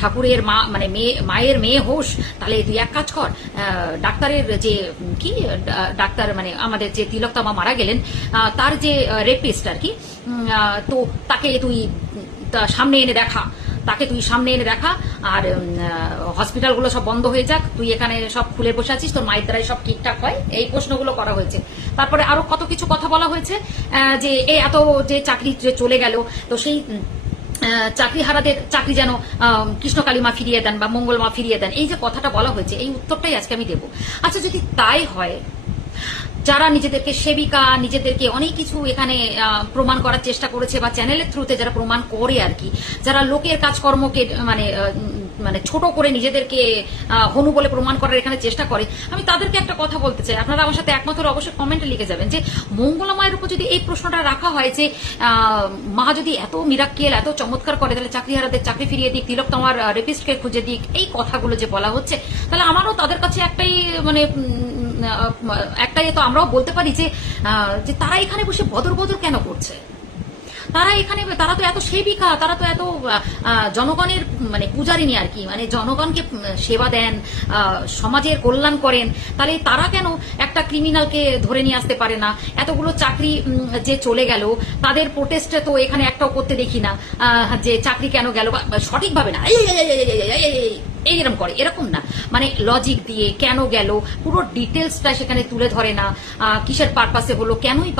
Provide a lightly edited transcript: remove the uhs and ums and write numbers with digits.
ঠাকুরের মা মানে মায়ের মেয়ে হোস, তাহলে তুই এক কাজ কর, ডাক্তারের যে কি ডাক্তার মানে আমাদের যে তিলকতমা মারা গেলেন তার যে রেপিস্ট আর কি, তো তাকে তুই সামনে এনে দেখা, তাকে তুই সামনে এনে দেখা, আর হসপিটালগুলো সব বন্ধ হয়ে যাক, তুই এখানে সব খুলে বসে আছিস, তোর মায়ের দ্বারাই সব ঠিকঠাক হয়, এই প্রশ্নগুলো করা হয়েছে। তারপরে আরো কত কিছু কথা বলা হয়েছে, যে এই এত যে চাকরি যে চলে গেল, তো সেই চাকরিহারাদের চাকরি যেন কৃষ্ণকালী মা ফিরিয়ে দেন বা মঙ্গল মা ফিরিয়ে দেন, এই যে কথাটা বলা হয়েছে, এই উত্তরটাই আজকে আমি দেবো। আচ্ছা, যদি তাই হয়, যারা নিজেদেরকে সেবিকা, নিজেদেরকে অনেক কিছু এখানে প্রমাণ করার চেষ্টা করেছে বা চ্যানেলের থ্রুতে যারা প্রমাণ করে আর কি, যারা লোকের কাজকর্মকে মানে মানে ছোট করে নিজেদেরকে হনু বলে প্রমাণ করার এখানে চেষ্টা করে, আমি তাদেরকে একটা কথা বলতে চাই, আপনারা আমার সাথে একমত হলে অবশ্যই কমেন্টে লিখে যাবেন, যে মঙ্গলা মায়ের উপর যদি এই প্রশ্নটা রাখা হয় যে মা যদি এত মিরাক্কেল এত চমৎকার করে, তাহলে চাকরিহারাদের চাকরি ফিরিয়ে দিক, তিলকতমার রেপিস্টকে খুঁজে দিক, এই কথাগুলো যে বলা হচ্ছে, তাহলে আমারও তাদের কাছে একটাই মানে একটাই তো আমরাও বলতে পারি যে তারা এখানে বসে বদর বদর কেন করছে, তারা এখানে, তারা তো এত সেবিকা, তারা তো এত জনগণের মানে পূজারিনী আর কি, মানে জনগণকে সেবা দেন, সমাজের কল্যাণ করেন, তাহলে তারা কেন একটা ক্রিমিনালকে ধরে নিয়ে আসতে পারে না? এতগুলো চাকরি যে চলে গেল, তাদের প্রোটেস্টে তো এখানে একটাও করতে দেখি না যে চাকরি কেন গেল, সঠিকভাবে না এইরকম করে, এরকম না, মানে লজিক দিয়ে কেন গেল পুরো ডিটেলসটা সেখানে তুলে ধরে না, কিসের পারপাসে হলো, কেনই